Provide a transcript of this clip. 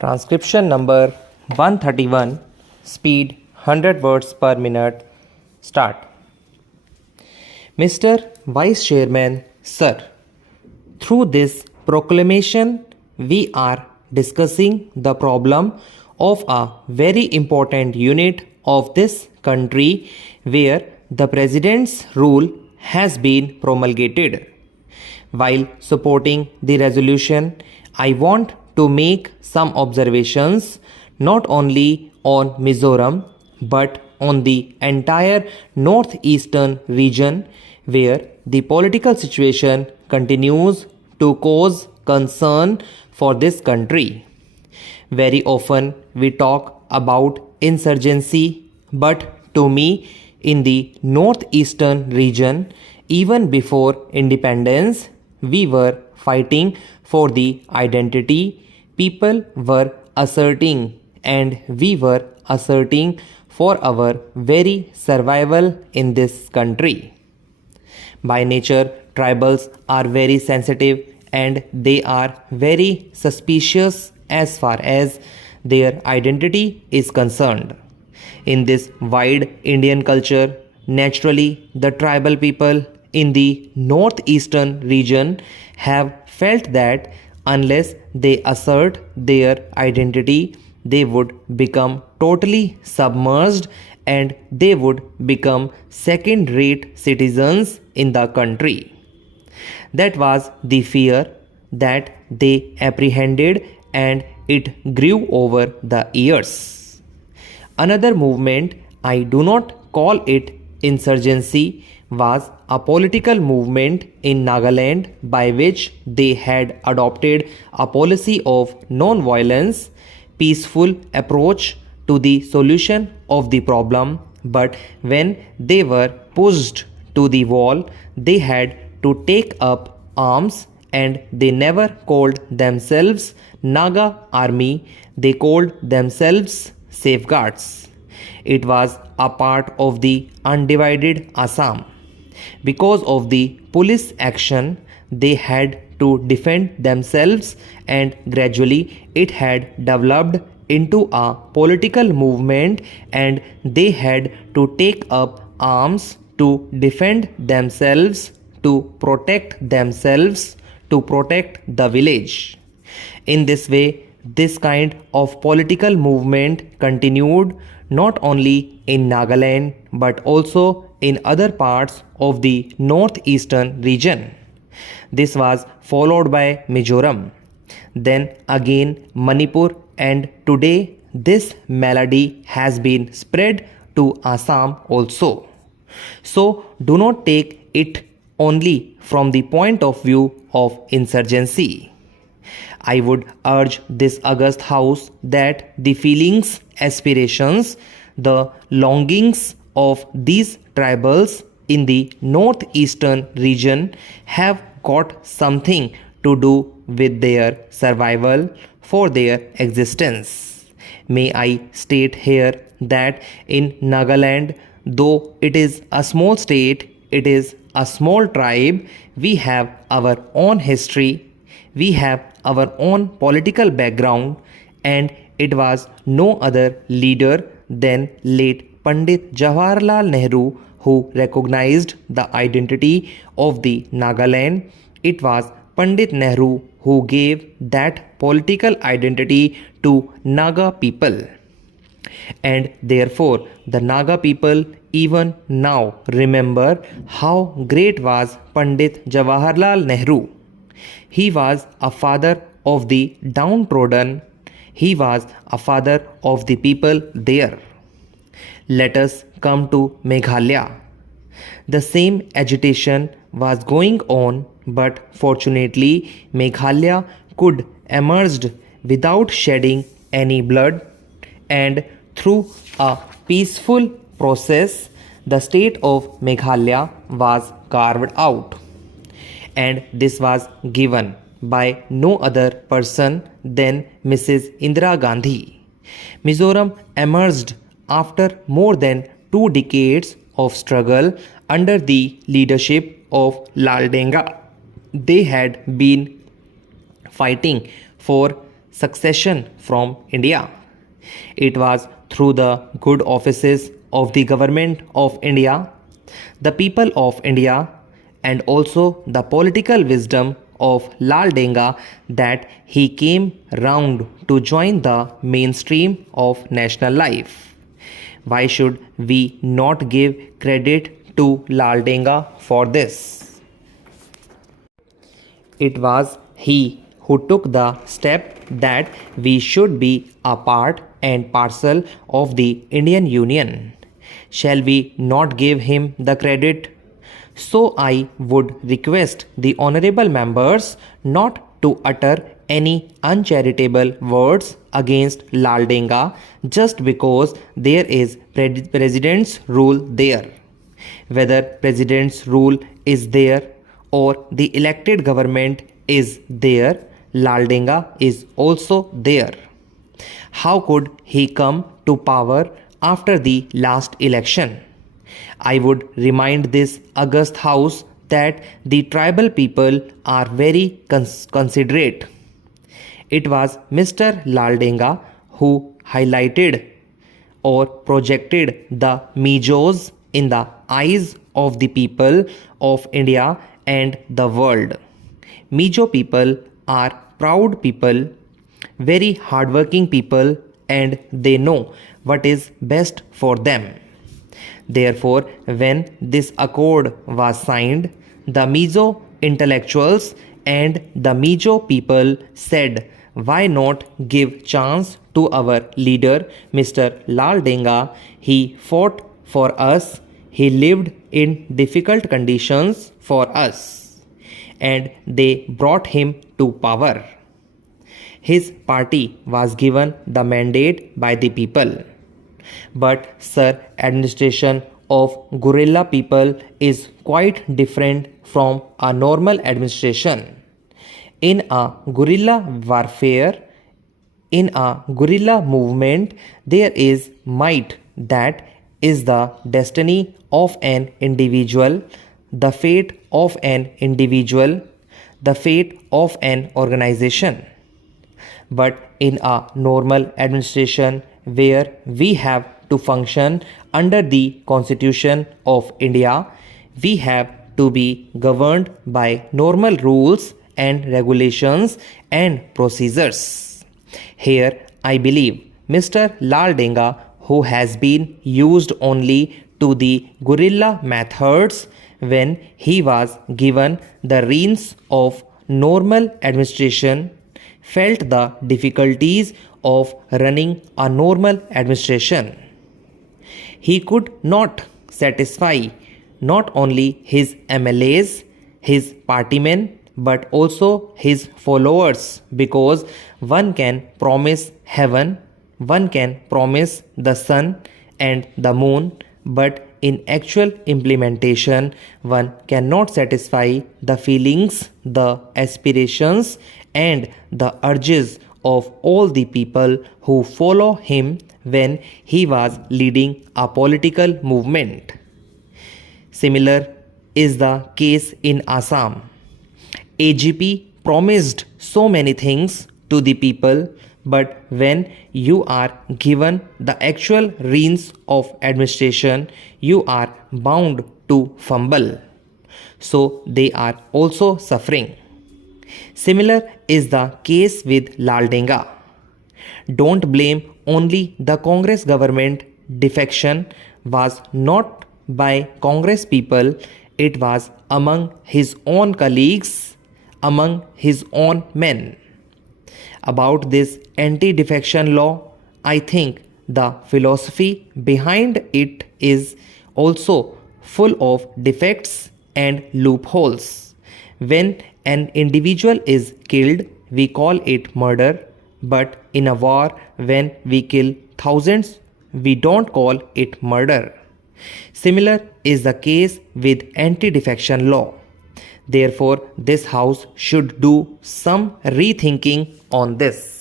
Transcription number 131, speed 100 words per minute. Start. Mr. Vice Chairman, Sir, through this proclamation, we are discussing the problem of a very important unit of this country where the President's rule has been promulgated. While supporting the resolution, I want to make some observations not only on Mizoram but on the entire northeastern region where the political situation continues to cause concern for this country. Very often we talk about insurgency, but to me, in the northeastern region, even before independence, we were fighting for the identity people were asserting, and we were asserting for our very survival in this country. By nature, tribals are very sensitive and they are very suspicious as far as their identity is concerned. In this wide Indian culture, naturally the tribal people in the northeastern region have felt that unless they assert their identity, they would become totally submerged and they would become second-rate citizens in the country. That was the fear that they apprehended, and it grew over the years. Another movement, I do not call it insurgency, was a political movement in Nagaland by which they had adopted a policy of non-violence, peaceful approach to the solution of the problem, but when they were pushed to the wall, they had to take up arms, and they never called themselves Naga Army, they called themselves Safeguards. It was a part of the undivided Assam. Because of the police action, they had to defend themselves, and gradually it had developed into a political movement, and they had to take up arms to defend themselves, to protect themselves, to protect the village. In this way, this kind of political movement continued not only in Nagaland but also in other parts of the northeastern region. This was followed by Mizoram, then again Manipur, and today this malady has been spread to Assam also. So do not take it only from the point of view of insurgency. I would urge this august house that the feelings, aspirations, the longings of these tribals in the northeastern region have got something to do with their survival for their existence. May I state here that in Nagaland, though it is a small state, it is a small tribe, we have our own history, we have our own political background, and it was no other leader than late Pandit Jawaharlal Nehru who recognized the identity of the Nagaland. It was Pandit Nehru who gave that political identity to Naga people. And therefore, the Naga people even now remember how great was Pandit Jawaharlal Nehru. He was a father of the downtrodden. He was a father of the people there. Let us come to Meghalaya. The same agitation was going on, but fortunately Meghalaya could emerge without shedding any blood, and through a peaceful process the state of Meghalaya was carved out. And this was given by no other person than Mrs. Indira Gandhi. Mizoram emerged after more than 2 decades of struggle under the leadership of Lal Denga. They had been fighting for succession from India. It was through the good offices of the government of India, the people of India, and also the political wisdom of Lal Denga that he came round to join the mainstream of national life. Why should we not give credit to Lal Denga for this? It was he who took the step that we should be a part and parcel of the Indian Union. Shall we not give him the credit? So I would request the honorable members not to utter any uncharitable words against Lal Denga just because there is president's rule there. Whether president's rule is there or the elected government is there, Lal Denga is also there. How could he come to power after the last election? I would remind this august house that the tribal people are very considerate. It was Mr. Lal Denga who highlighted or projected the Mijos in the eyes of the people of India and the world. Mijo people are proud people, very hardworking people, and they know what is best for them. Therefore, when this accord was signed, the Mizo intellectuals and the Mijo people said, why not give chance to our leader Mr. Lal Denga? He fought for us, he lived in difficult conditions for us, and they brought him to power. His party was given the mandate by the people. But sir, administration of guerrilla people is quite different from a normal administration. In a guerrilla warfare, in a guerrilla movement, there is might that is the destiny of an individual, the fate of an individual, the fate of an organization. But in a normal administration where we have to function under the Constitution of India, we have to be governed by normal rules and regulations and procedures. Here, I believe Mr. Lal Denga, who has been used only to the guerrilla methods when he was given the reins of normal administration, felt the difficulties of running a normal administration. He could not satisfy not only his MLAs, his partymen, but also his followers, because one can promise heaven, one can promise the sun and the moon, but in actual implementation, one cannot satisfy the feelings, the aspirations, and the urges of all the people who follow him when he was leading a political movement. Similar is the case in Assam. AGP promised so many things to the people, but when you are given the actual reins of administration, you are bound to fumble. So they are also suffering. Similar is the case with Lal Denga. Don't blame only the Congress government. Defection was not by Congress people, it was among his own colleagues, among his own men. About this anti-defection law, I think the philosophy behind it is also full of defects and loopholes. When an individual is killed, we call it murder, but in a war, when we kill thousands, we don't call it murder. Similar is the case with anti-defection law. Therefore, this house should do some rethinking on this.